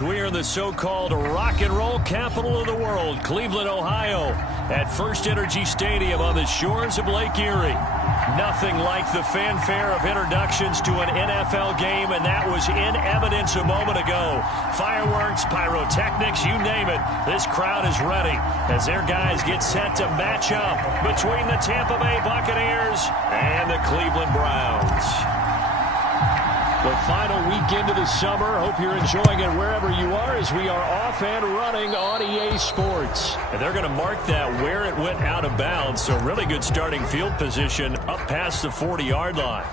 We are in the so-called rock and roll capital of the world, Cleveland, Ohio, at First Energy Stadium on the shores of Lake Erie. Nothing like the fanfare of introductions to an NFL game, and that was in evidence a moment ago. Fireworks, pyrotechnics, you name it. This crowd is ready as their guys get set to match up between the Tampa Bay Buccaneers and the Cleveland Browns. The final weekend of the summer. Hope you're enjoying it wherever you are as we are off and running on EA Sports. And they're going to mark that where it went out of bounds. So really good starting field position up past the 40-yard line.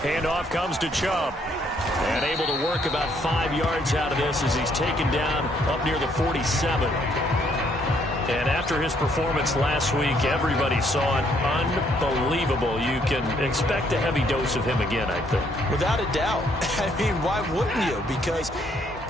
Handoff comes to Chubb. And able to work about 5 yards out of this as he's taken down up near the 47. And after his performance last week, everybody saw it. Unbelievable. You can expect a heavy dose of him again, I think. Without a doubt. I mean, why wouldn't you? Because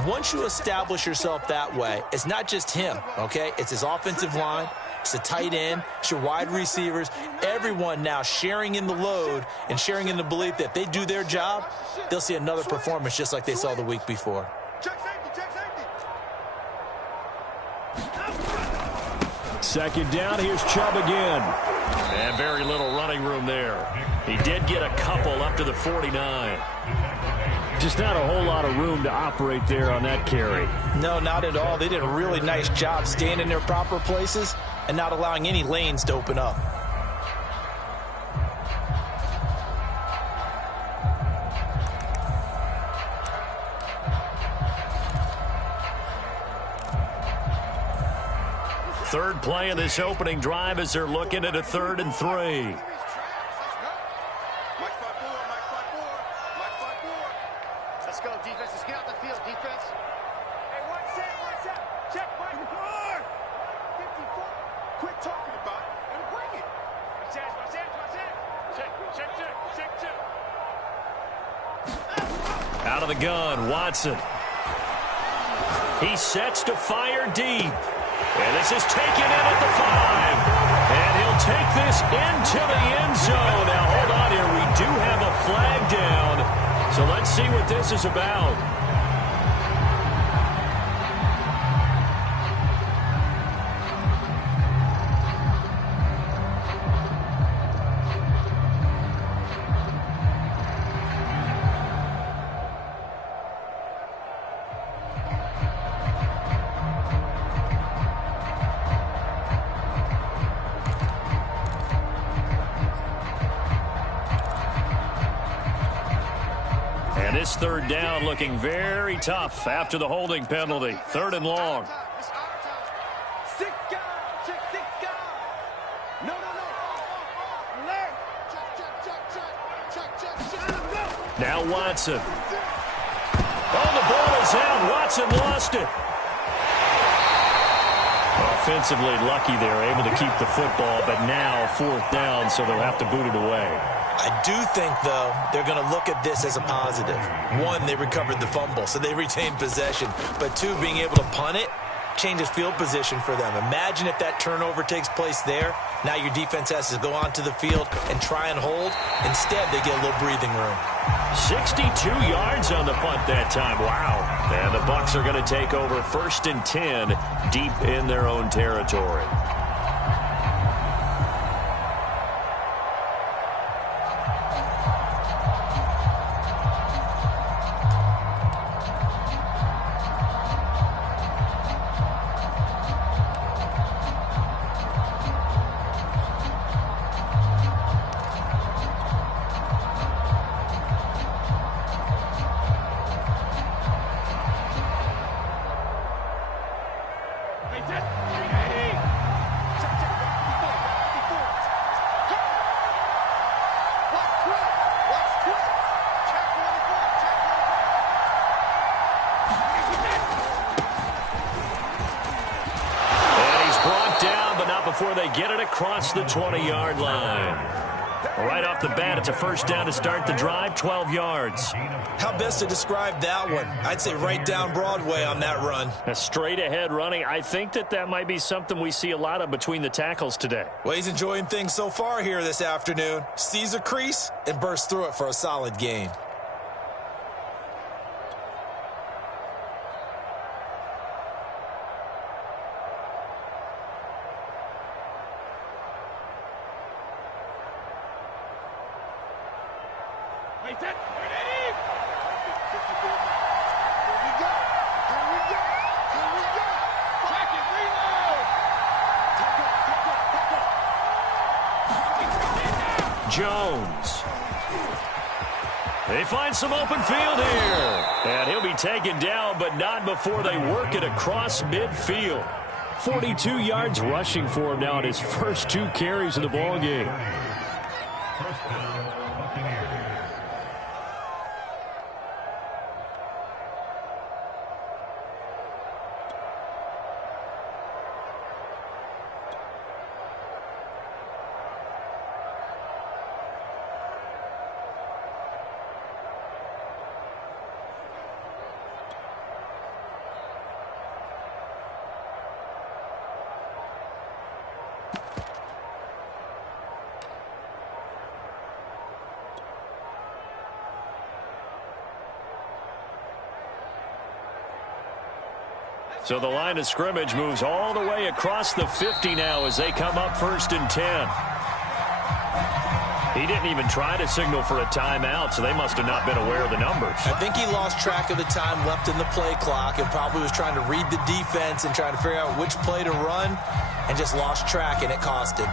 once you establish yourself that way, it's not just him, okay? It's his offensive line. It's the tight end. It's your wide receivers. Everyone now sharing in the load and sharing in the belief that if they do their job, they'll see another performance just like they saw the week before. Second down, here's Chubb again. And very little running room there. He did get a couple up to the 49. Just not a whole lot of room to operate there on that carry. No, not at all. They did a really nice job staying in their proper places and not allowing any lanes to open up. Third play of this opening drive as they're looking at a 3rd and 3. Let's go, defense. Let's get out the field, defense. Hey, one set. Check, Mike. 54. Quit talking about it and bring it. Watch that. Check. Out of the gun, Watson. He sets to fire deep. And this is taken in at the 5. And he'll take this into the end zone. Now, hold on here. We do have a flag down. So let's see what this is about. And this 3rd down looking very tough after the holding penalty. 3rd and long. Six guys. No. Check. Now Watson. Oh, the ball is out. Watson lost it. Offensively lucky they're able to keep the football, but now 4th down, so they'll have to boot it away. I do think, though, they're going to look at this as a positive. 1, they recovered the fumble, so they retained possession. But 2, being able to punt it changes field position for them. Imagine if that turnover takes place there. Now your defense has to go onto the field and try and hold. Instead, they get a little breathing room. 62 yards on the punt that time. Wow. And the Bucs are going to take over 1st and 10 deep in their own territory. before they get it across the 20-yard line. Right off the bat, it's a first down to start the drive, 12 yards. How best to describe that one? I'd say right down Broadway on that run. A straight-ahead running. I think that might be something we see a lot of between the tackles today. Well, he's enjoying things so far here this afternoon. Sees a crease and bursts through it for a solid gain. Jones. They find some open field here. And he'll be taken down, but not before they work it across midfield. 42 yards rushing for him now in his first 2 carries of the ballgame. So the line of scrimmage moves all the way across the 50 now as they come up 1st and 10. He didn't even try to signal for a timeout, so they must have not been aware of the numbers. I think he lost track of the time left in the play clock and probably was trying to read the defense and trying to figure out which play to run and just lost track, and it cost him.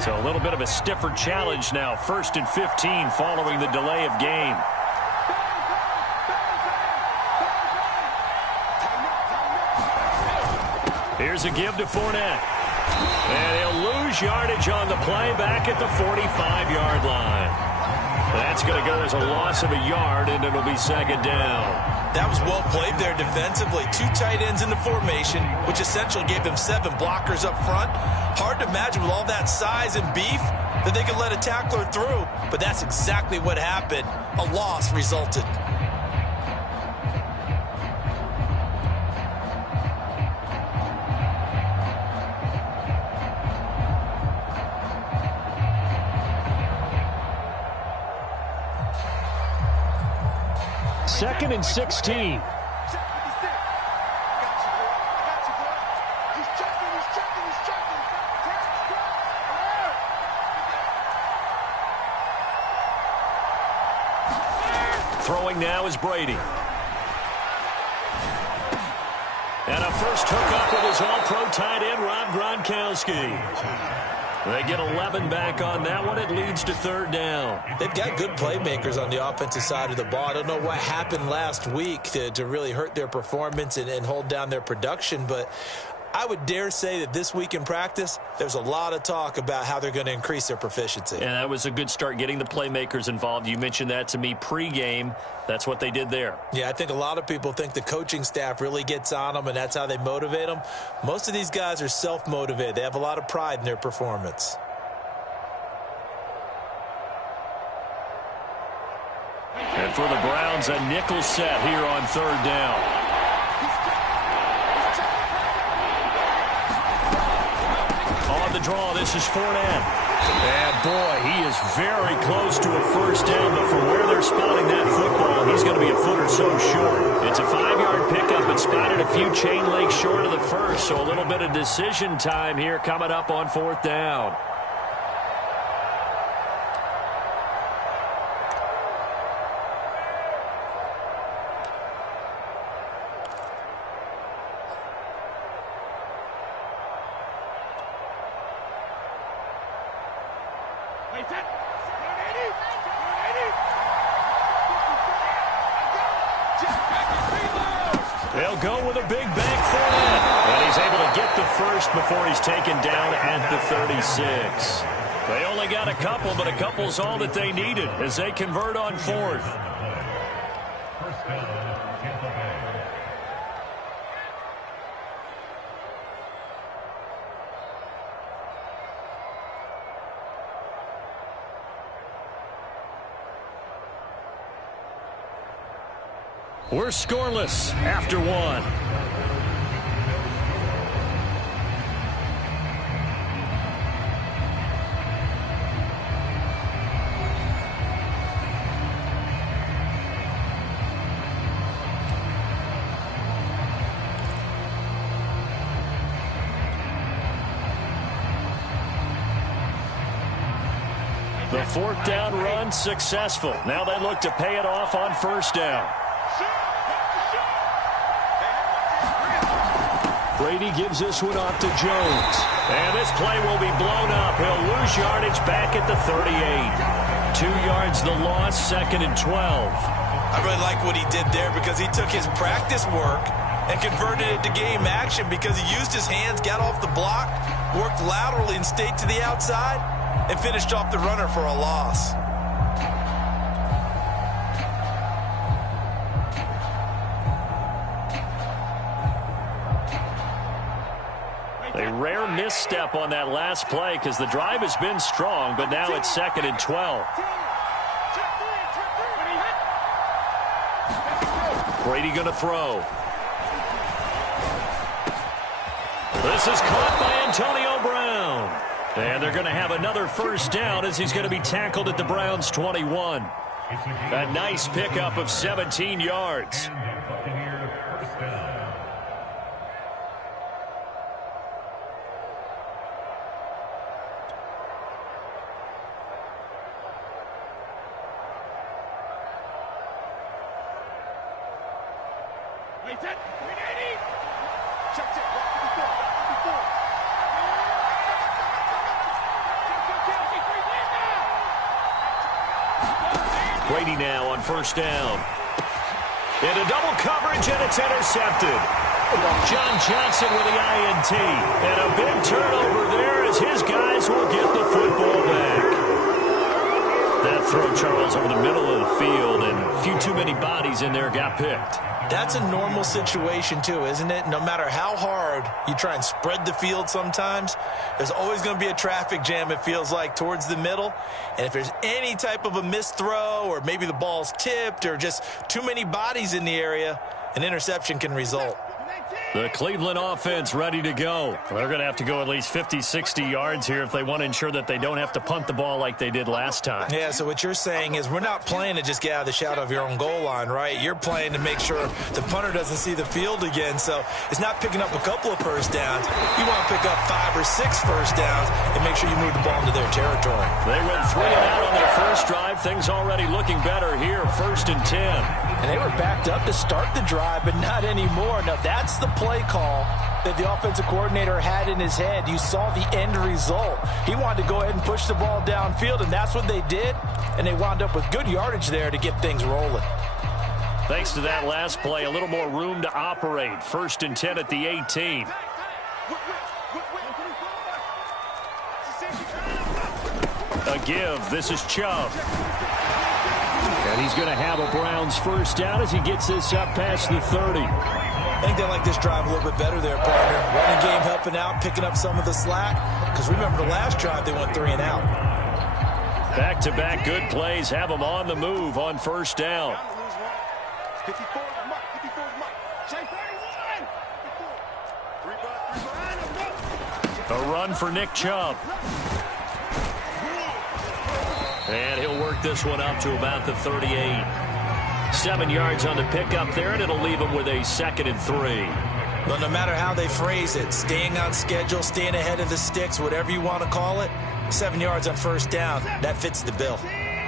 So a little bit of a stiffer challenge now. 1st and 15 following the delay of game. Here's a give to Fournette. And he'll lose yardage on the play back at the 45-yard line. That's going to go as a loss of a yard, and it'll be 2nd down. That was well played there defensively. 2 tight ends in the formation, which essentially gave them 7 blockers up front. Hard to imagine with all that size and beef that they could let a tackler through, but that's exactly what happened. A loss resulted. Second and 16. Throwing now is Brady. And a first hookup with his all-pro tight end, Rob Gronkowski. They get 11 back on that one. It leads to 3rd down. They've got good playmakers on the offensive side of the ball. I don't know what happened last week to really hurt their performance and hold down their production, but I would dare say that this week in practice, there's a lot of talk about how they're going to increase their proficiency. And that was a good start getting the playmakers involved. You mentioned that to me pregame. That's what they did there. Yeah, I think a lot of people think the coaching staff really gets on them, and that's how they motivate them. Most of these guys are self-motivated. They have a lot of pride in their performance. And for the Browns, a nickel set here on 3rd down. On the draw, this is Fournette. And, boy, he is very close to a first down, but from where they're spotting that football, he's going to be a foot or so short. It's a 5-yard pickup, but spotted a few chain lengths short of the first, so a little bit of decision time here coming up on 4th down. They'll go with a big bank for it. And he's able to get the first before he's taken down at the 36. They only got a couple, but a couple's all that they needed as they convert on fourth. First down, Tampa Bay. We're scoreless after one. The fourth down run successful. Now they look to pay it off on first down. Brady gives this one off to Jones. And this play will be blown up. He'll lose yardage back at the 38. 2 yards the loss, 2nd and 12. I really like what he did there because he took his practice work and converted it to game action because he used his hands, got off the block, worked laterally and stayed to the outside, and finished off the runner for a loss. A rare misstep on that last play because the drive has been strong, but now it's 2nd and 12. Brady going to throw. This is caught by Antonio Brown. And they're going to have another first down as he's going to be tackled at the Browns' 21. A nice pickup of 17 yards. Brady now on first down. Into double coverage, and it's intercepted. John Johnson with the INT. And a big turnover there as his guys will get the football back. That throw, Charles, over the middle of the field, and a few too many bodies in there got picked. That's a normal situation, too, isn't it? No matter how hard you try and spread the field sometimes, there's always going to be a traffic jam, it feels like, towards the middle. And if there's any type of a missed throw or maybe the ball's tipped or just too many bodies in the area, an interception can result. The Cleveland offense ready to go. They're going to have to go at least 50, 60 yards here if they want to ensure that they don't have to punt the ball like they did last time. Yeah, so what you're saying is we're not playing to just get out of the shadow of your own goal line, right? You're playing to make sure the punter doesn't see the field again. So it's not picking up a couple of first downs. You want to pick up 5 or 6 first downs and make sure you move the ball into their territory. They went 3 and out on their first drive. Things already looking better here, 1st and 10. And they were backed up to start the drive, but not anymore. Now, that's the play call that the offensive coordinator had in his head. You saw the end result. He wanted to go ahead and push the ball downfield, and that's what they did. And they wound up with good yardage there to get things rolling. Thanks to that last play, a little more room to operate. 1st and 10 at the 18. A give. This is Chubb. And he's going to have a Browns first down as he gets this up past the 30. I think they like this drive a little bit better there, partner. Running game helping out, picking up some of the slack. Because remember, the last drive, they went 3 and out. Back-to-back good plays have them on the move on first down. A run for Nick Chubb. And he'll work this one up to about the 38. 7 yards on the pickup there, and it'll leave him with a 2nd and 3. Well, no matter how they phrase it, staying on schedule, staying ahead of the sticks, whatever you want to call it, 7 yards on first down, that fits the bill.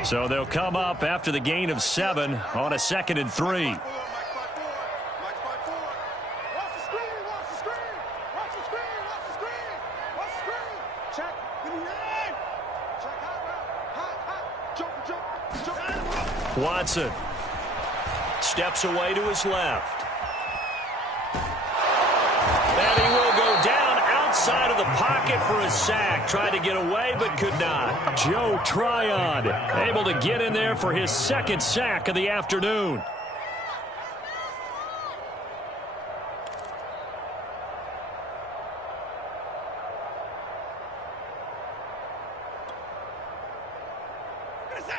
So they'll come up after the gain of 7 on a 2nd and 3. Watson steps away to his left. pocket for a sack. Tried to get away, but could not. Joe Tryon able to get in there for his second sack of the afternoon.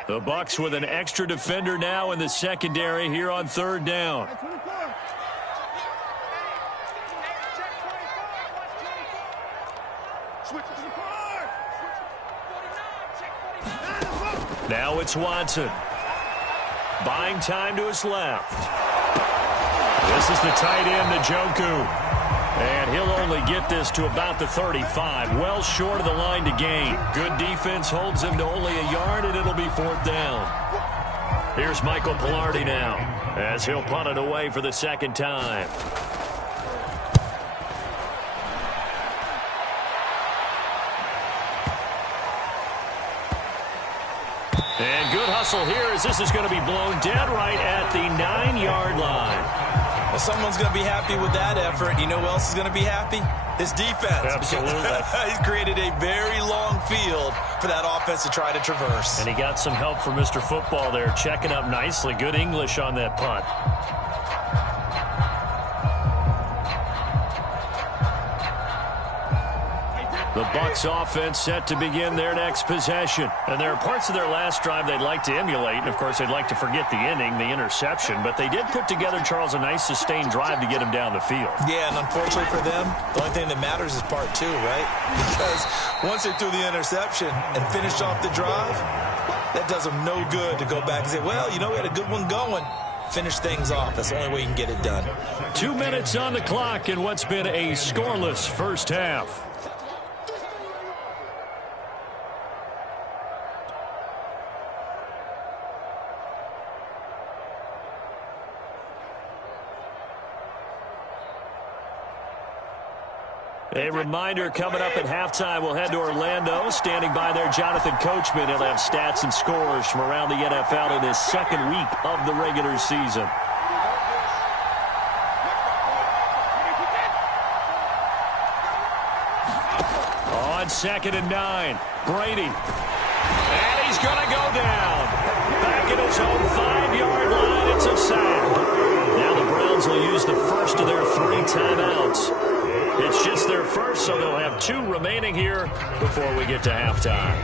The Bucs with an extra defender now in the secondary here on third down. Now it's Watson. Buying time to his left. This is the tight end, Njoku. And he'll only get this to about the 35, well short of the line to gain. Good defense holds him to only a yard, and it'll be fourth down. Here's Michael Pilardi now, as he'll punt it away for the second time. And good hustle here, as this is going to be blown dead right at the 9-yard line. Well, someone's going to be happy with that effort. You know who else is going to be happy? His defense. Absolutely. He's created a very long field for that offense to try to traverse. And he got some help from Mr. Football there, checking up nicely. Good English on that punt. The Bucs offense set to begin their next possession. And there are parts of their last drive they'd like to emulate. And, of course, they'd like to forget the ending, the interception. But they did put together, Charles, a nice sustained drive to get him down the field. Yeah, and unfortunately for them, the only thing that matters is part two, right? Because once they threw the interception and finished off the drive, that does them no good to go back and say, well, you know, we had a good one going. Finish things off. That's the only way you can get it done. 2 minutes on the clock in what's been a scoreless first half. A reminder, coming up at halftime, we'll head to Orlando. Standing by there, Jonathan Coachman. He'll have stats and scores from around the NFL in his second week of the regular season. On 2nd and 9, Brady. And he's going to go down. Back at his own 5-yard line, it's a sack. Now the Browns will use the first of their 3 timeouts. It's just their first, so they'll have 2 remaining here before we get to halftime.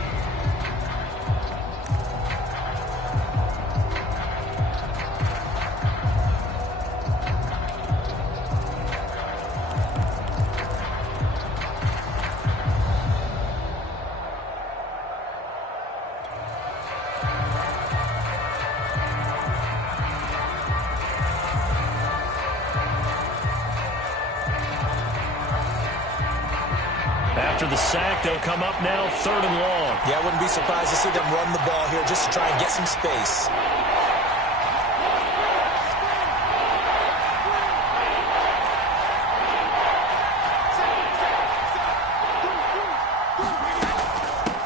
After the sack, they'll come up now 3rd and long. Yeah, I wouldn't be surprised to see them run the ball here just to try and get some space.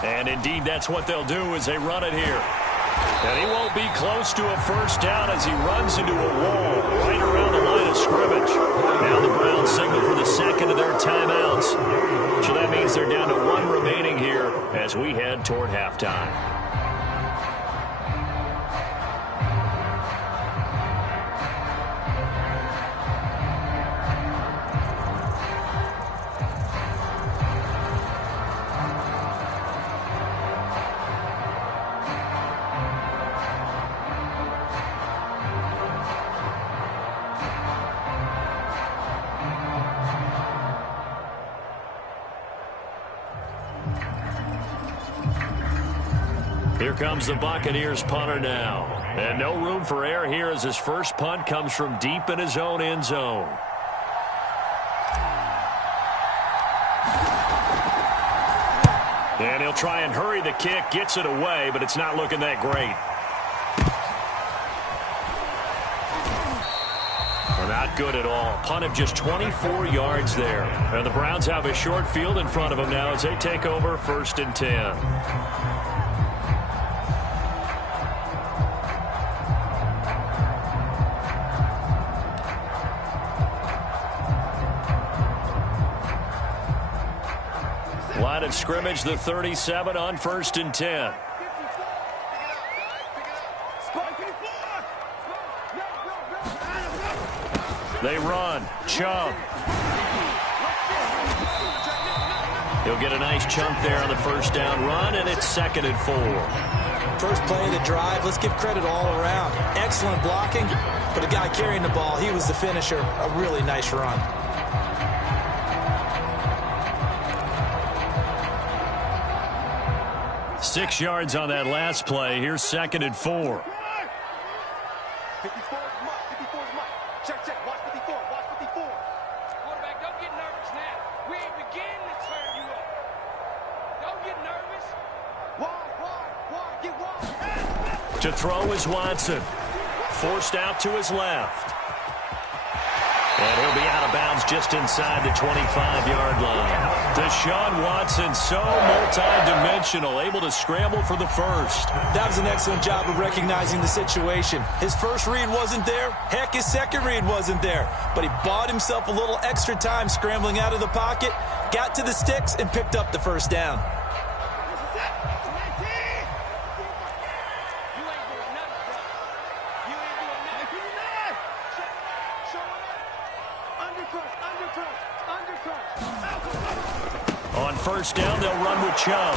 And indeed, that's what they'll do as they run it here. And he won't be close to a first down as he runs into a wall right around the line of scrimmage. Now the Browns signal for the second of their timeouts. So that means they're down to 1 remaining here as we head toward halftime. Here comes the Buccaneers punter now. And no room for error here as his first punt comes from deep in his own end zone. And he'll try and hurry the kick, gets it away, but it's not looking that great. Not good at all. Punt of just 24 yards there. And the Browns have a short field in front of them now as they take over 1st and 10. line of scrimmage, the 37 on 1st and 10. They run. Chubb. He'll get a nice chunk there on the first down run, and it's 2nd and 4. First play of the drive, let's give credit all around. Excellent blocking, but the guy carrying the ball, he was the finisher. A really nice run. Six yards on that last play. Here's 2nd and 4. 54 is Mike. 54 is Mike. Check, check. Watch 54. Watch 54. Quarterback, don't get nervous now. We ain't beginning to turn you up. Don't get nervous. Wide. Get wide. To throw is Watson. Forced out to his left. And he'll be out of bounds just inside the 25-yard line. Deshaun Watson, so multi-dimensional, able to scramble for the first. That was an excellent job of recognizing the situation. His first read wasn't there. Heck, his second read wasn't there. But he bought himself a little extra time scrambling out of the pocket, got to the sticks, and picked up the first down. On first down, they'll run with Chubb.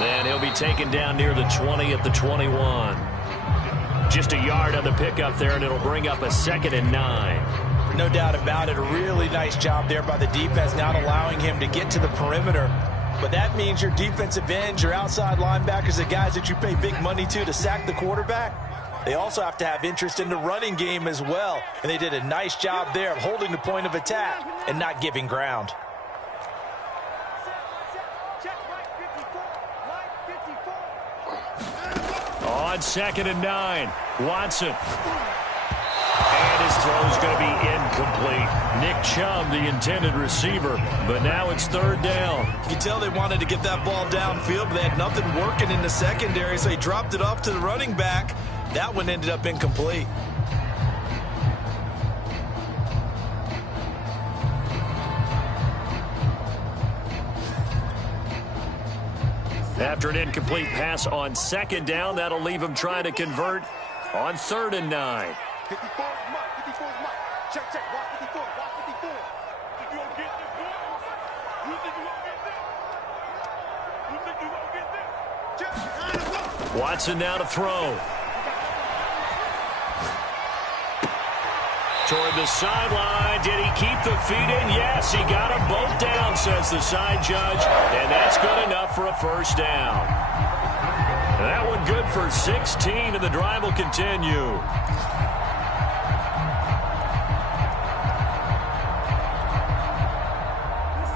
And he'll be taken down near the 20 at the 21. Just a yard on the pickup there, and it'll bring up a 2nd and 9. No doubt about it. A really nice job there by the defense, not allowing him to get to the perimeter. But that means your defensive ends, your outside linebackers, the guys that you pay big money to sack the quarterback, they also have to have interest in the running game as well. And they did a nice job there of holding the point of attack and not giving ground. On 2nd and 9, Watson. And his throw is going to be incomplete. Nick Chubb, the intended receiver, but now it's 3rd down. You can tell they wanted to get that ball downfield, but they had nothing working in the secondary, so he dropped it off to the running back. That one ended up incomplete. After an incomplete pass on 2nd down, that'll leave him trying to convert on 3rd and 9. 54 is Mike. 54 is Mike. Check, check. Watch 54. Watch 54. Think you gonna get this one? You think you gonna get this? You think you gonna get this? Check. Watson now to throw. Toward the sideline. Did he keep the feet in? Yes, he got them both down, says the side judge. And that's good enough for a first down. That one good for 16, and the drive will continue.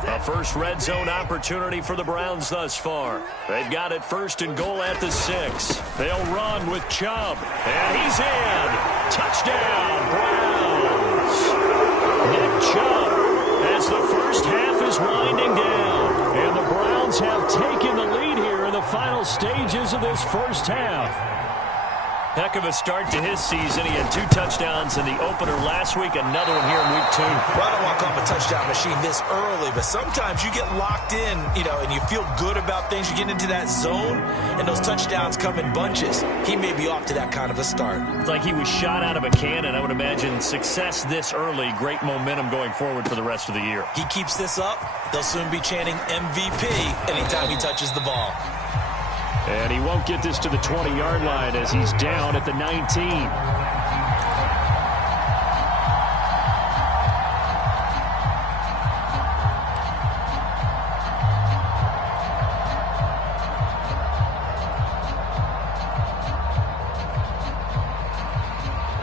A first red zone opportunity for the Browns thus far. They've got it 1st and goal at the 6. They'll run with Chubb. And he's in. Touchdown, Browns. Nick Chubb as the first half is winding down. And the Browns have taken the lead here in the final stages of this first half. Heck of a start to his season. He had 2 touchdowns in the opener last week, another one here in week 2. Well, I don't want to call him a touchdown machine this early, but sometimes you get locked in, and you feel good about things. You get into that zone, and those touchdowns come in bunches. He may be off to that kind of a start. It's like he was shot out of a cannon. I would imagine success this early, great momentum going forward for the rest of the year. He keeps this up, they'll soon be chanting MVP anytime he touches the ball. And he won't get this to the 20-yard line as he's down at the 19.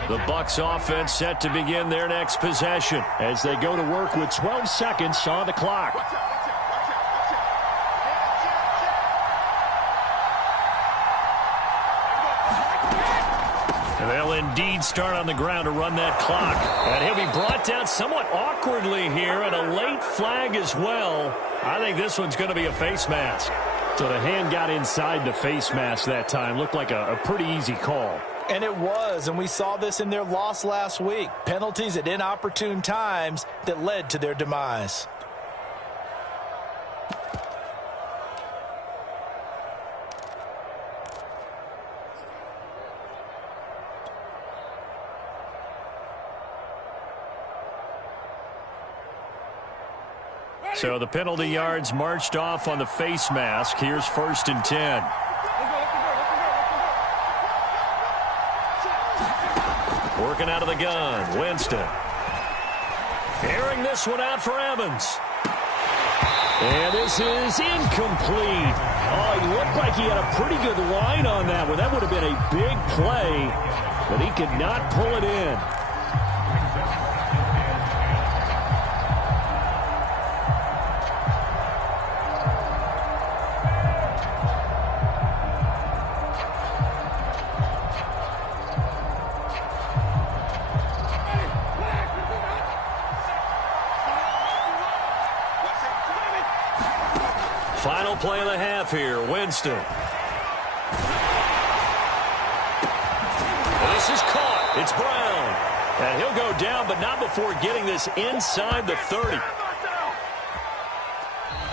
The Bucs offense set to begin their next possession as they go to work with 12 seconds on the clock. And they'll indeed start on the ground to run that clock. And he'll be brought down somewhat awkwardly here, and a late flag as well. I think this one's going to be a face mask. So the hand got inside the face mask that time. Looked like a pretty easy call. And it was, and we saw this in their loss last week. Penalties at inopportune times that led to their demise. So the penalty yards marched off on the face mask. Here's 1st and 10. Working out of the gun, Winston. Airing this one out for Evans. And this is incomplete. Oh, he looked like he had a pretty good line on that one. That would have been a big play, but he could not pull it in. Final play of the half here, Winston. This is caught. It's Brown. And he'll go down, but not before getting this inside the 30.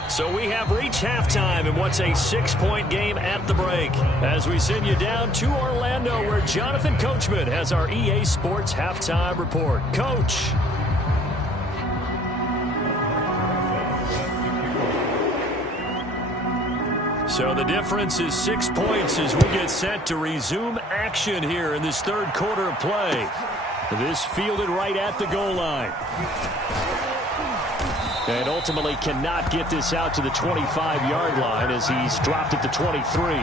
So we have reached halftime in what's a 6-point game at the break. As we send you down to Orlando, where Jonathan Coachman has our EA Sports halftime report. Coach. So the difference is 6 points as we get set to resume action here in this third quarter of play. This fielded right at the goal line. And ultimately cannot get this out to the 25-yard line as he's dropped at the 23.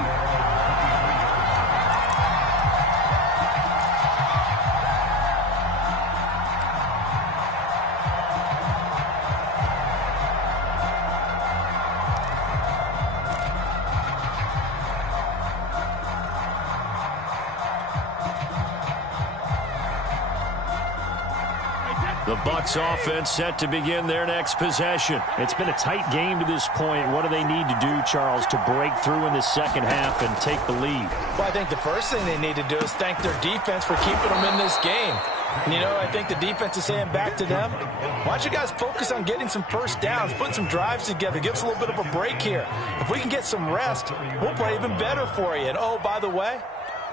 The Bucs offense set to begin their next possession. It's been a tight game to this point. What do they need to do, Charles, to break through in the second half and take the lead? Well, I think the first thing they need to do is thank their defense for keeping them in this game. And, you know, I think the defense is saying back to them, why don't you guys focus on getting some first downs, putting some drives together, give us a little bit of a break here. If we can get some rest, we'll play even better for you. And, oh, by the way,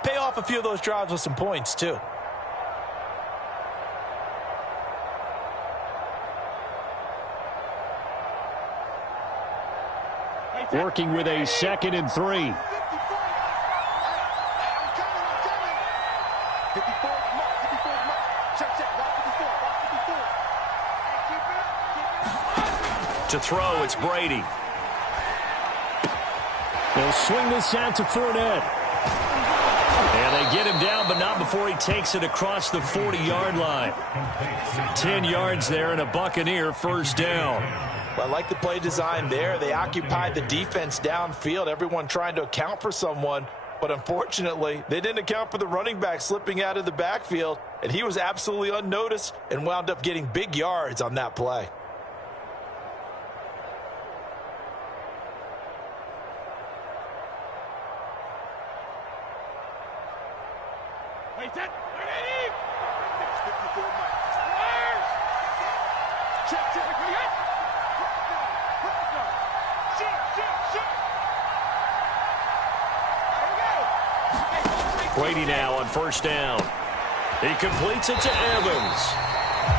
pay off a few of those drives with some points, too. Working with a 2nd and 3. To throw, it's Brady. They'll swing this out to Fournette. And they get him down, but not before he takes it across the 40-yard line. 10 yards there and a Buccaneer first down. Well, I like the play design there. They occupied the defense downfield, everyone trying to account for someone. But unfortunately, they didn't account for the running back slipping out of the backfield, and he was absolutely unnoticed and wound up getting big yards on that play. Brady now on first down. He completes it to Evans.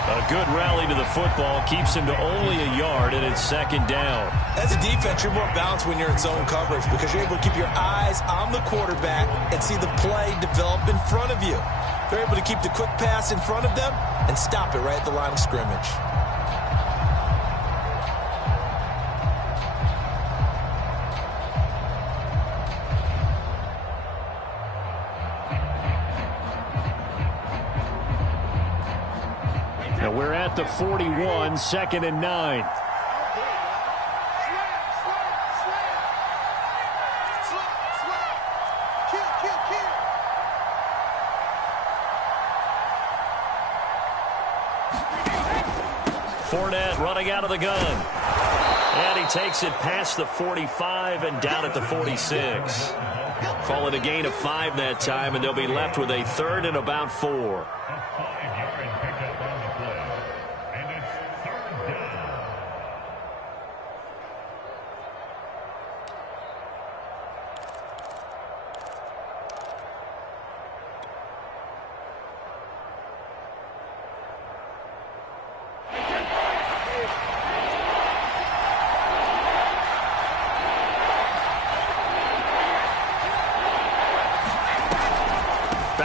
A good rally to the football keeps him to only a yard, and it's second down. As a defense, you're more balanced when you're in zone coverage because you're able to keep your eyes on the quarterback and see the play develop in front of you. They're able to keep the quick pass in front of them and stop it right at the line of scrimmage. Now we're at the 41, 2nd and 9. Fournette running out of the gun. And he takes it past the 45 and down at the 46. Call it a gain of 5 that time, and they'll be left with a 3rd and about 4.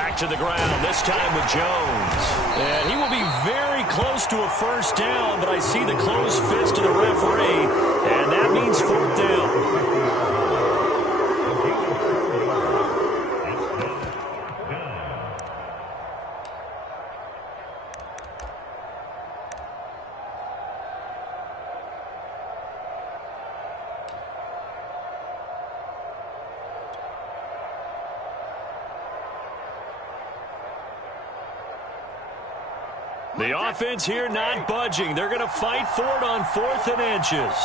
Back to the ground, this time with Jones. And he will be very close to a first down, but I see the closed fist of the referee, and that means fourth down. The offense here not budging. They're going to fight for it on 4th and inches.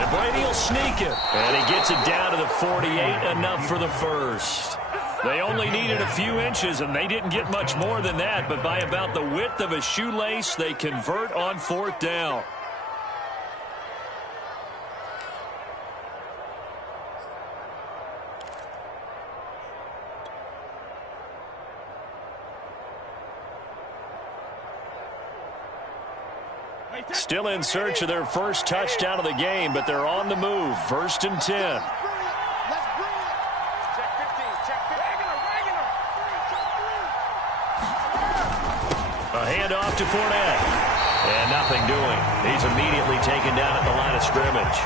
And Brady will sneak it. And he gets it down to the 48, enough for the first. They only needed a few inches, and they didn't get much more than that. But by about the width of a shoelace, they convert on 4th down. Still in search of their first touchdown of the game, but they're on the move. 1st and 10. Let's bring it. Check 15. Check 15. Regular. A handoff to Fournette. And nothing doing. He's immediately taken down at the line of scrimmage.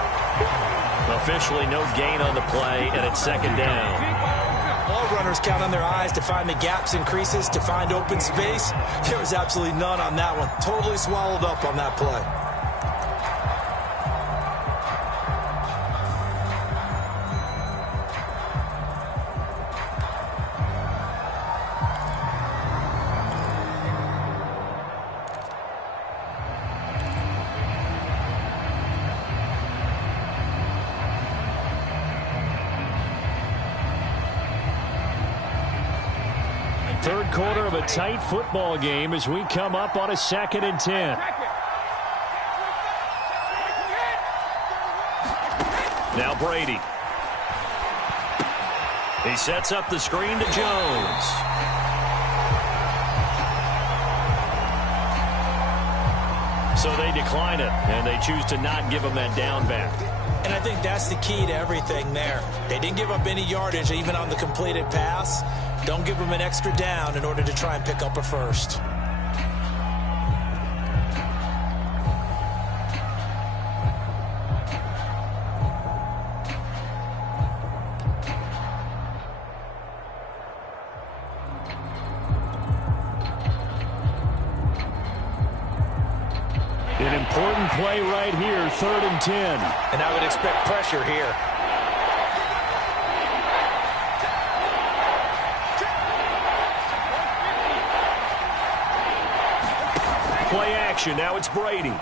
Officially no gain on the play, and it's 2nd down. All runners count on their eyes to find the gaps and creases, to find open space. There was absolutely none on that one. Totally swallowed up on that play. Third quarter of a tight football game as we come up on a 2nd and 10. Now Brady. He sets up the screen to Jones. So they decline it, and they choose to not give him that down back. And I think that's the key to everything there. They didn't give up any yardage even on the completed pass. Don't give them an extra down in order to try and pick up a first. An important play right here, 3rd and 10. And I would expect pressure here. Play action. Now it's Brady.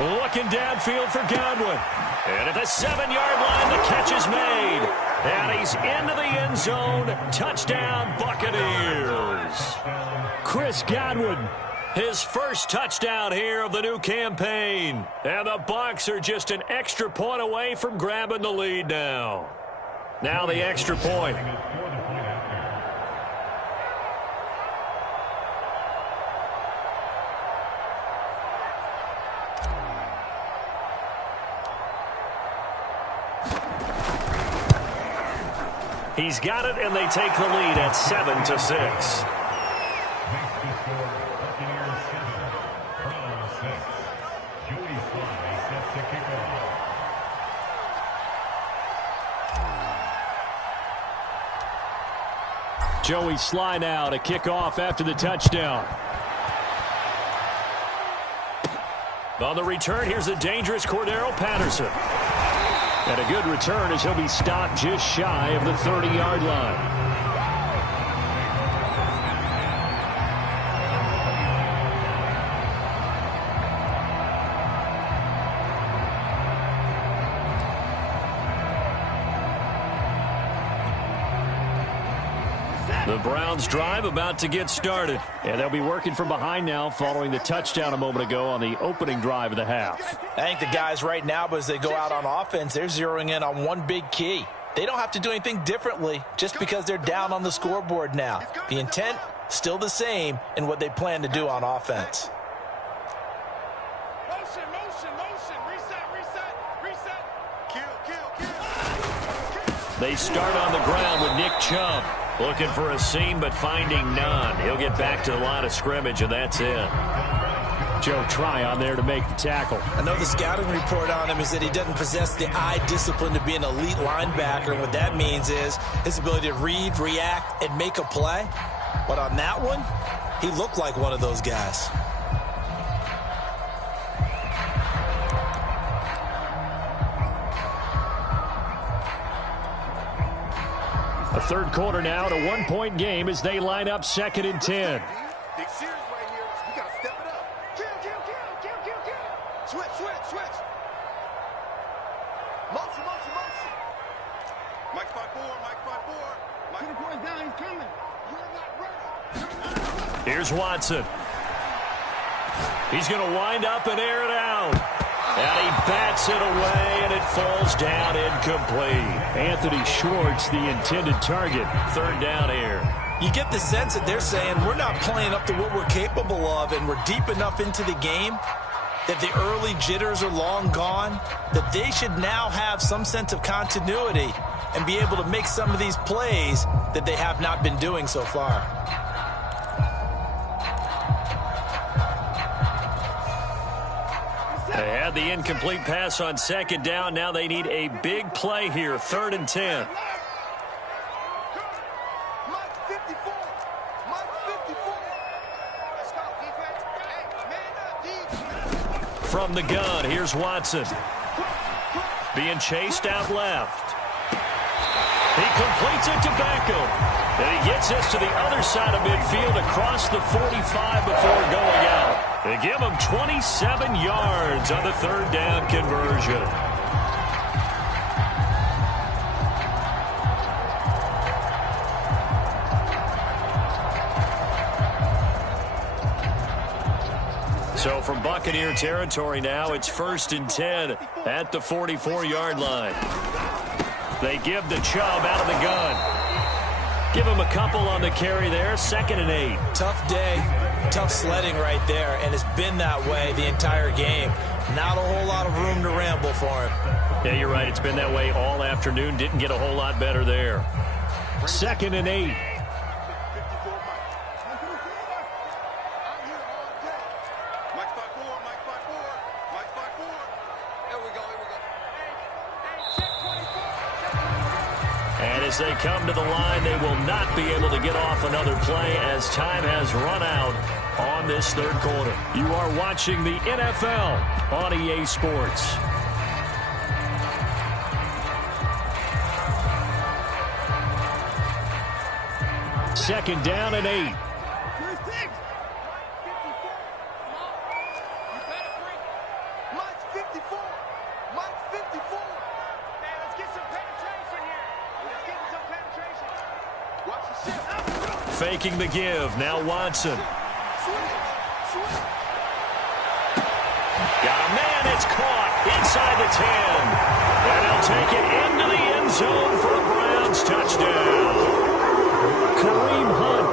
Looking downfield for Godwin. And at the 7-yard line, the catch is made. And he's into the end zone. Touchdown, Buccaneers. Chris Godwin. His first touchdown here of the new campaign. And the Bucs are just an extra point away from grabbing the lead now. Now the extra point. He's got it, and they take the lead at 7-6. Joey Sly now to kick off after the touchdown. On the return, here's the dangerous Cordero Patterson. And a good return as he'll be stopped just shy of the 30-yard line. The Browns drive about to get started. And they'll be working from behind now following the touchdown a moment ago on the opening drive of the half. I think the guys right now, as they go out on offense, they're zeroing in on one big key. They don't have to do anything differently just because they're down on the scoreboard now. The intent, still the same in what they plan to do on offense. Motion, motion, motion. Reset, reset, reset. Kill, kill, kill. They start on the ground with Nick Chubb. Looking for a seam, but finding none. He'll get back to the line of scrimmage, and that's it. Joe Tryon there to make the tackle. I know the scouting report on him is that he doesn't possess the eye discipline to be an elite linebacker. And what that means is his ability to read, react, and make a play. But on that one, he looked like one of those guys. A third quarter now, at a one-point game as they line up 2nd and 10. Big series right here. We got to step it up. Kill. Switch. Motion. Mike 5-4. Mike. Get the boy down. He's coming. You're not ready. Here's Watson. He's going to wind up and air it out. And he bats it away, and it falls down incomplete. Anthony Schwartz, the intended target. 3rd down here. You get the sense that they're saying we're not playing up to what we're capable of, and we're deep enough into the game that the early jitters are long gone, that they should now have some sense of continuity and be able to make some of these plays that they have not been doing so far. They had the incomplete pass on 2nd down. Now they need a big play here. 3rd and 10. Mike 54. Let's go, defense. Hey, man up, defense. From the gun, here's Watson. Being chased out left. He completes it to Beckham. And he gets us to the other side of midfield across the 45 before going out. They give him 27 yards on the 3rd down conversion. So from Buccaneer territory now, it's 1st and 10 at the 44-yard line. They give the Chubb out of the gun. Give him a couple on the carry there. 2nd and 8. Tough day, tough sledding right there, and it's been that way the entire game. Not a whole lot of room to ramble for him. Yeah, you're right. It's been that way all afternoon. Didn't get a whole lot better there. 2nd and 8. 54 Mike. I'm here all day. Mike 5-4. Mike 5-4. Here we go. Hey, check 24. And as they come to the line, they will not be able to get off another play as time has run out on this 3rd quarter. You are watching the NFL on EA Sports. Second down and 8. Mike 54. Mike 54. Hey, let's get some penetration here. Let's get some penetration. Watch the shift. Faking the give. Now Watson. Switch. Got a man. It's caught inside the 10. And he'll take it into the end zone for a Browns touchdown. Kareem Hunt,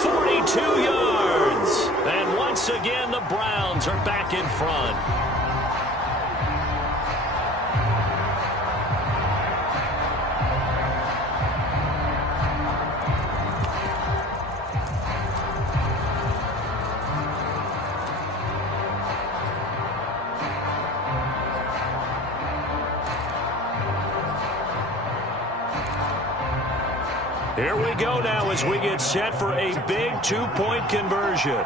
42 yards. And once again, the Browns are back in front. Here we go now as we get set for a big 2-point conversion.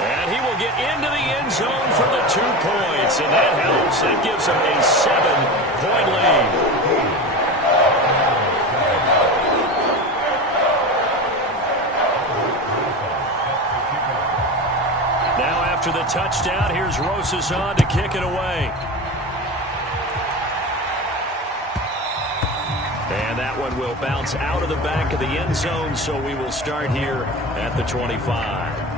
And he will get into the end zone for the 2 points. And that helps. That gives him a 7-point lead. Now after the touchdown, here's Rosas on to kick it away. And that one will bounce out of the back of the end zone, so we will start here at the 25.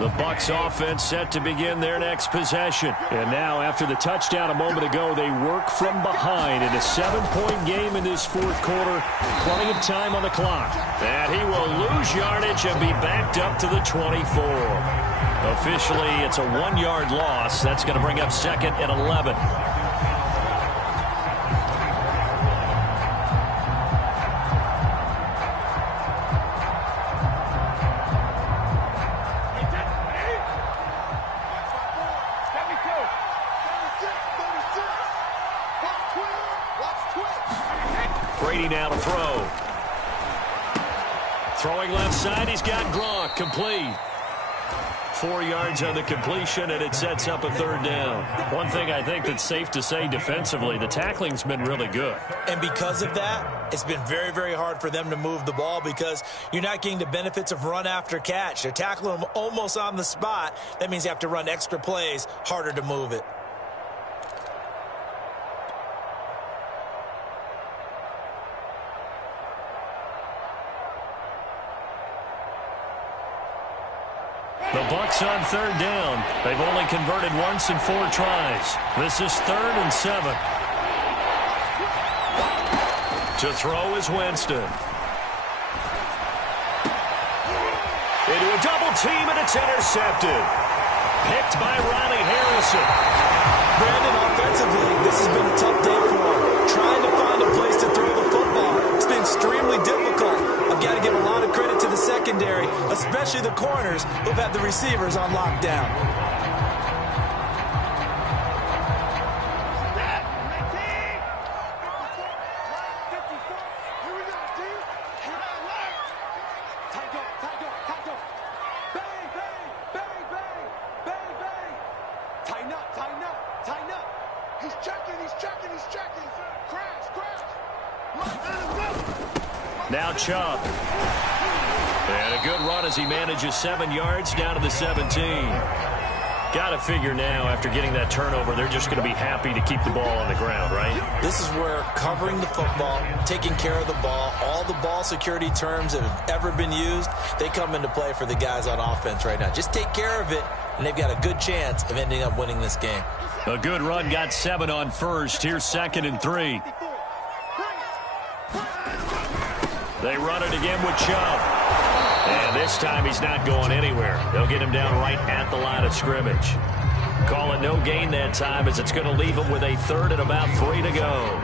The Bucs offense set to begin their next possession. And now, after the touchdown a moment ago, they work from behind in a 7-point game in this fourth quarter. Plenty of time on the clock. And he will lose yardage and be backed up to the 24. Officially, it's a 1-yard loss. That's going to bring up 2nd and 11. Now to throw. Throwing left side, he's got Gronk, complete. 4 yards on the completion, and it sets up a 3rd down. One thing I think that's safe to say defensively, the tackling's been really good. And because of that, it's been very, very hard for them to move the ball because you're not getting the benefits of run after catch. They're tackling them almost on the spot. That means you have to run extra plays, harder to move it. The Bucs on 3rd down. They've only converted once in 4 tries. This is 3rd and 7. To throw is Winston. Into a double team, and it's intercepted. Picked by Riley Harrison. Brandon, offensively, this has been a tough day for him. Trying to find a place to throw the football. It's been extremely difficult. I've got to give a lot of credit to the secondary, especially the corners who've had the receivers on lockdown. Now Chubb. And a good run as he manages 7 yards down to the 17. Got to figure now, after getting that turnover, they're just going to be happy to keep the ball on the ground, right? This is where covering the football, taking care of the ball, all the ball security terms that have ever been used, they come into play for the guys on offense right now. Just take care of it, and they've got a good chance of ending up winning this game. A good run, got 7 on first. Here's 2nd and 3. They run it again with Chubb. And this time he's not going anywhere. They'll get him down right at the line of scrimmage. Call it no gain that time, as it's going to leave him with a 3rd and about 3 to go.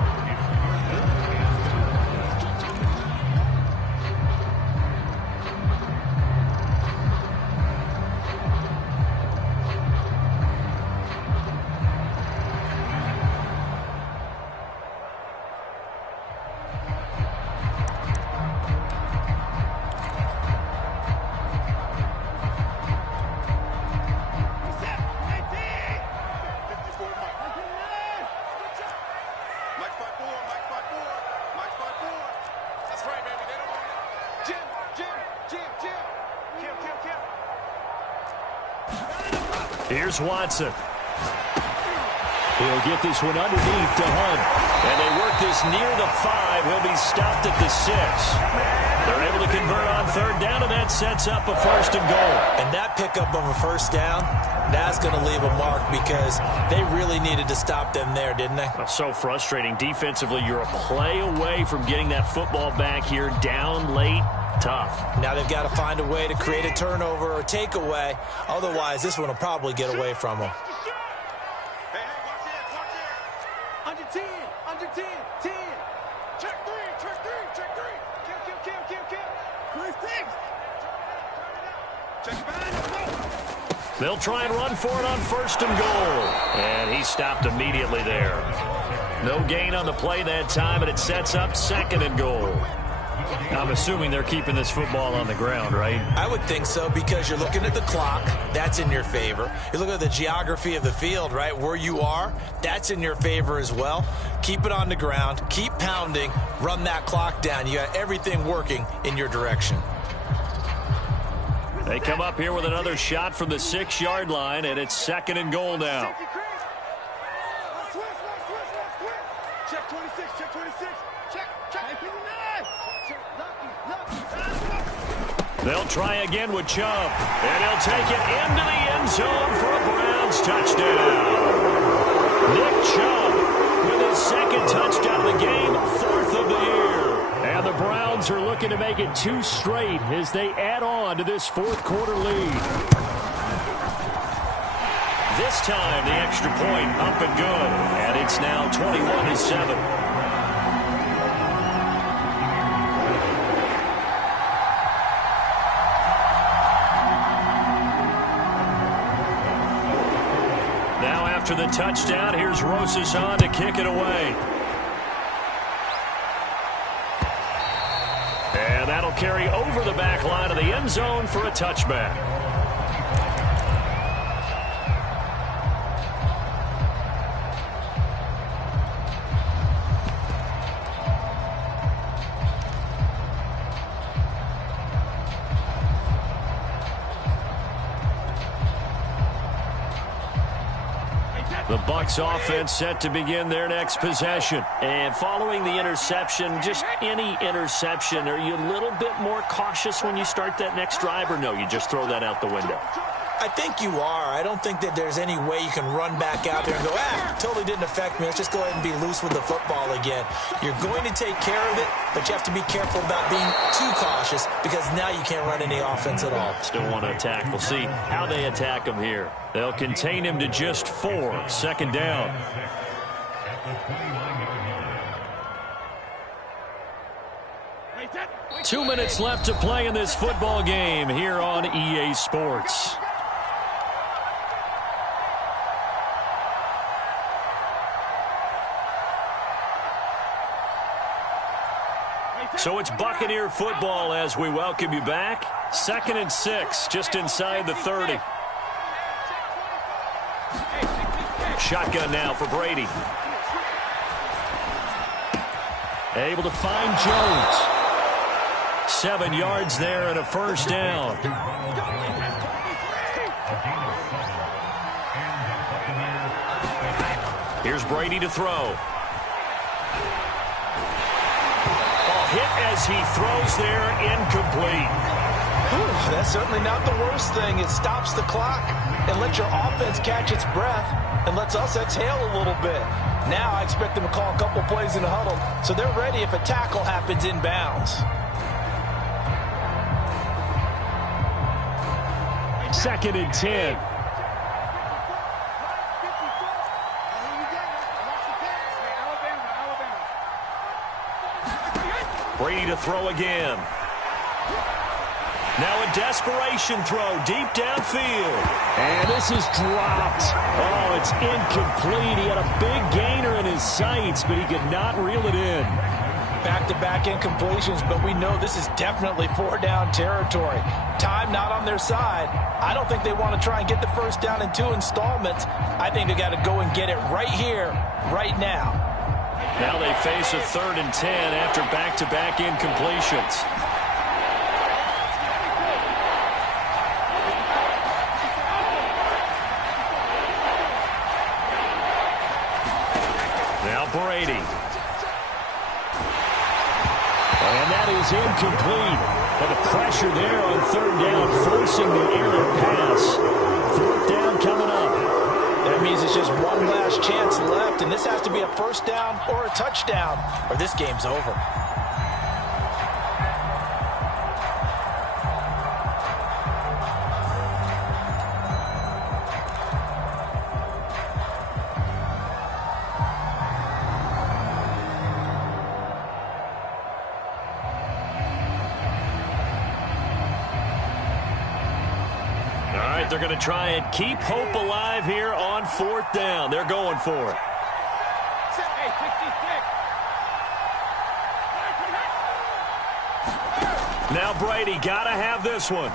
Here's Watson. He'll get this one underneath to Hunt. And they work this near the 5. He'll be stopped at the 6. They're able to convert on 3rd down, and that sets up a 1st and goal. And that pickup of a 1st down, that's going to leave a mark because they really needed to stop them there, didn't they? That's so frustrating. Defensively, you're a play away from getting that football back here down late. Tough. Now they've got to find a way to create a turnover or takeaway. Otherwise, this one will probably get away from them. Hey, watch it. Under 10, under 10, 10. Check 3, check 3, check 3. Kill. 26. Check behind. They'll try and run for it on 1st and goal. And he stopped immediately there. No gain on the play that time, and it sets up 2nd and goal. I'm assuming they're keeping this football on the ground, right? I would think so, because you're looking at the clock. That's in your favor. You're looking at the geography of the field, right? Where you are, that's in your favor as well. Keep it on the ground. Keep pounding. Run that clock down. You got everything working in your direction. They come up here with another shot from the 6-yard line, and it's 2nd and goal now. Check 26, check 26. Check 29. They'll try again with Chubb. And he'll take it into the end zone for a Browns touchdown. Nick Chubb with his second touchdown of the game, 4th of the year. And the Browns are looking to make it 2 straight as they add on to this 4th quarter lead. This time the extra point up and good. And it's now 21-7. After the touchdown, here's Rosas on to kick it away. And that'll carry over the back line of the end zone for a touchback. The Bucs offense set to begin their next possession. And following the interception, just any interception, are you a little bit more cautious when you start that next drive, or no, you just throw that out the window? I think you are. I don't think that there's any way you can run back out there and go, totally didn't affect me. Let's just go ahead and be loose with the football again. You're going to take care of it, but you have to be careful about being too cautious because now you can't run any offense at all. Still want to attack. We'll see how they attack him here. They'll contain him to just 4. 2nd down. 2 minutes left to play in this football game here on EA Sports. So it's Buccaneer football as we welcome you back. 2nd and 6, just inside the 30. Shotgun now for Brady. Able to find Jones. 7 yards there and a 1st down. Here's Brady to throw. Hit as he throws there, incomplete. That's certainly not the worst thing. It stops the clock and lets your offense catch its breath and lets us exhale a little bit. Now I expect them to call a couple plays in the huddle so they're ready if a tackle happens inbounds. 2nd and 10. Brady to throw again. Now a desperation throw deep downfield. And this is dropped. Oh, it's incomplete. He had a big gainer in his sights, but he could not reel it in. Back-to-back incompletions, but we know this is definitely 4-down territory. Time not on their side. I don't think they want to try and get the 1st down in 2 installments. I think they got to go and get it right here, right now. Now they face a 3rd and 10 after back-to-back incompletions. Now Brady. And that is incomplete. But the pressure there on 3rd down, forcing the errant pass. 4th down coming up. That means it's just one last chance left, and this has to be a 1st down or a touchdown, or this game's over. They're going to try and keep hope alive here on 4th down. They're going for it. Now Brady got to have this one.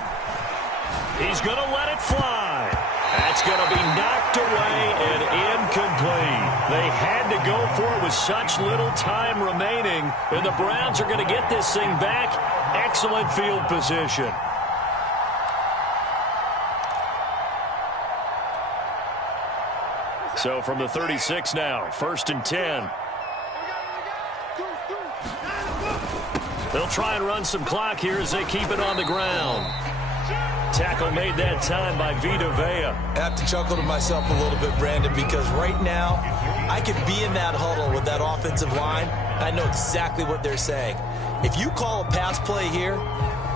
He's going to let it fly. That's going to be knocked away and incomplete. They had to go for it with such little time remaining, and the Browns are going to get this thing back. Excellent field position. So from the 36 now, 1st and 10. They'll try and run some clock here as they keep it on the ground. Tackle made that time by Vita Vea. I have to chuckle to myself a little bit, Brandon, because right now I could be in that huddle with that offensive line. I know exactly what they're saying. If you call a pass play here,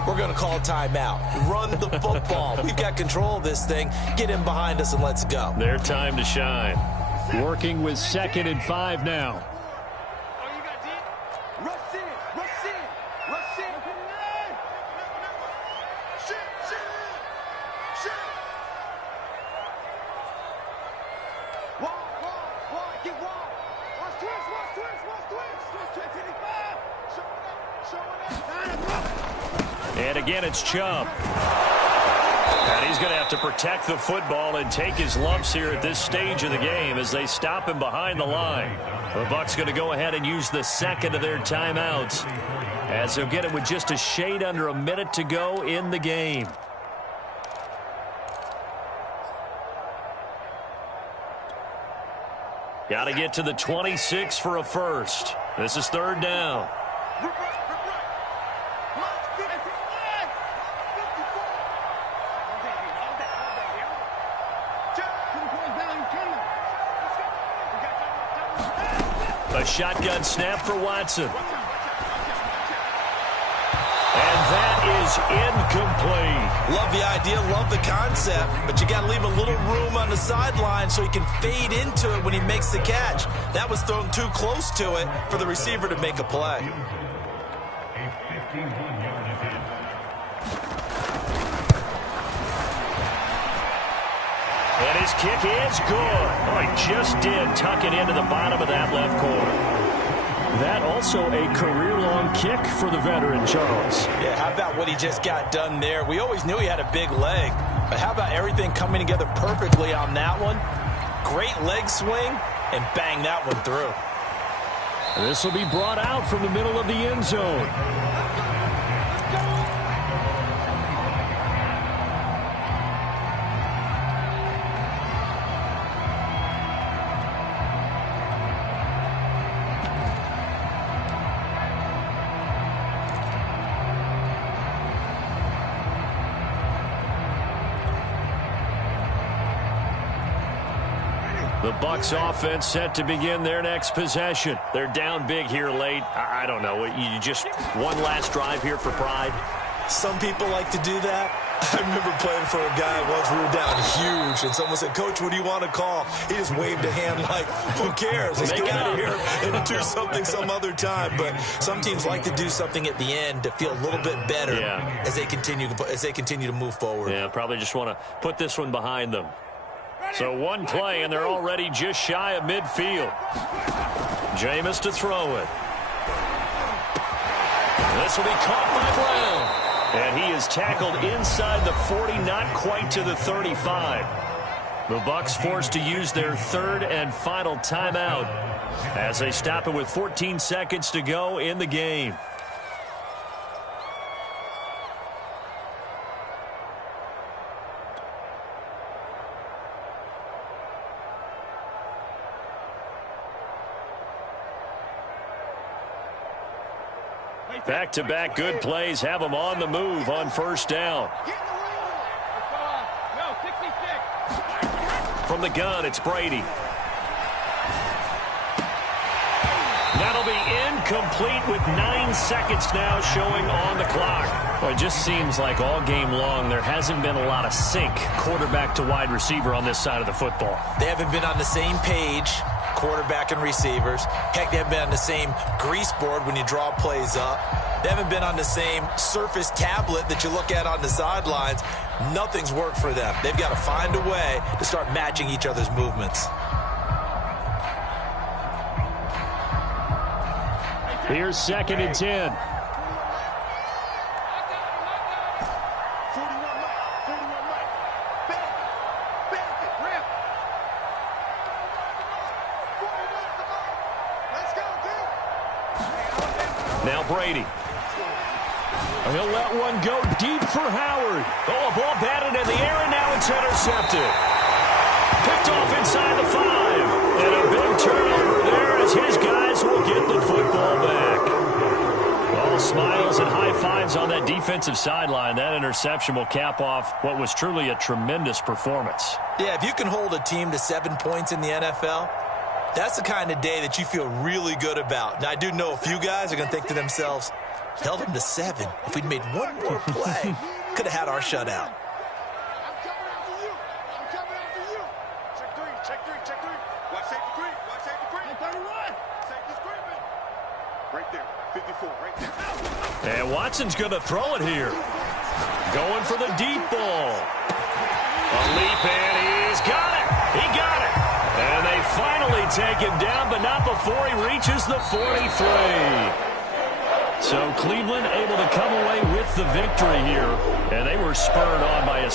we're going to call a timeout. Run the football. We've got control of this thing. Get in behind us and let's go. Their time to shine. Working with 2nd and 5 now. And again, it's Chubb. And he's going to have to protect the football and take his lumps here at this stage of the game as they stop him behind the line. The Bucs going to go ahead and use the second of their timeouts as they'll get it with just a shade under a minute to go in the game. Got to get to the 26 for a first. This is 3rd down. A shotgun snap for Watson. And that is incomplete. Love the idea, love the concept, but you got to leave a little room on the sideline so he can fade into it when he makes the catch. That was thrown too close to it for the receiver to make a play. A 51-yard attempt. And his kick is good. Oh, he just did tuck it into the bottom of that left corner. That also a career-long kick for the veteran, Charles. Yeah, how about what he just got done there? We always knew he had a big leg, but how about everything coming together perfectly on that one? Great leg swing, and bang that one through. This will be brought out from the middle of the end zone. The Bucs offense set to begin their next possession. They're down big here late. I don't know. You just one last drive here for pride? Some people like to do that. I remember playing for a guy once. We were down huge, and someone said, "Coach, what do you want to call?" He just waved a hand like, who cares? Let's get out of here and do something some other time. But some teams like to do something at the end to feel a little bit better as they continue to move forward. Yeah, probably just want to put this one behind them. So one play, and they're already just shy of midfield. Jameis to throw it. This will be caught by Brown. And he is tackled inside the 40, not quite to the 35. The Bucs forced to use their 3rd and final timeout as they stop it with 14 seconds to go in the game. Back-to-back good plays have them on the move on 1st down. From the gun, it's Brady. That'll be incomplete with 9 seconds now showing on the clock. Well, it just seems like all game long there hasn't been a lot of sync quarterback to wide receiver on this side of the football. They haven't been on the same page, quarterback and receivers. Heck, they haven't been on the same grease board when you draw plays up. They haven't been on the same surface tablet that you look at on the sidelines. Nothing's worked for them. They've got to find a way to start matching each other's movements. Here's 2nd and 10. Now Brady. He'll let one go deep for Howard. Oh, a ball batted in the air, and now it's intercepted. Picked off inside the 5. And a big turnover there as his guys will get the football back. All Smiles and high fives on that defensive sideline. That interception will cap off what was truly a tremendous performance. Yeah, if you can hold a team to 7 points in the NFL, that's the kind of day that you feel really good about. Now, I do know a few guys are going to think to themselves, held them to 7. If we'd made one more play, could have had our shutout. I'm coming after you. I'm coming after you. Check three, check three, check three. Watch safety green, watch safety green. 31. Safety screaming. Right there, 54, right there. And Watson's going to throw it here. Going for the deep ball. A leap, and he's got it. He got it. And they finally take him down, but not before he reaches the 43. So Cleveland able to come away with the victory here, and they were spurred on by a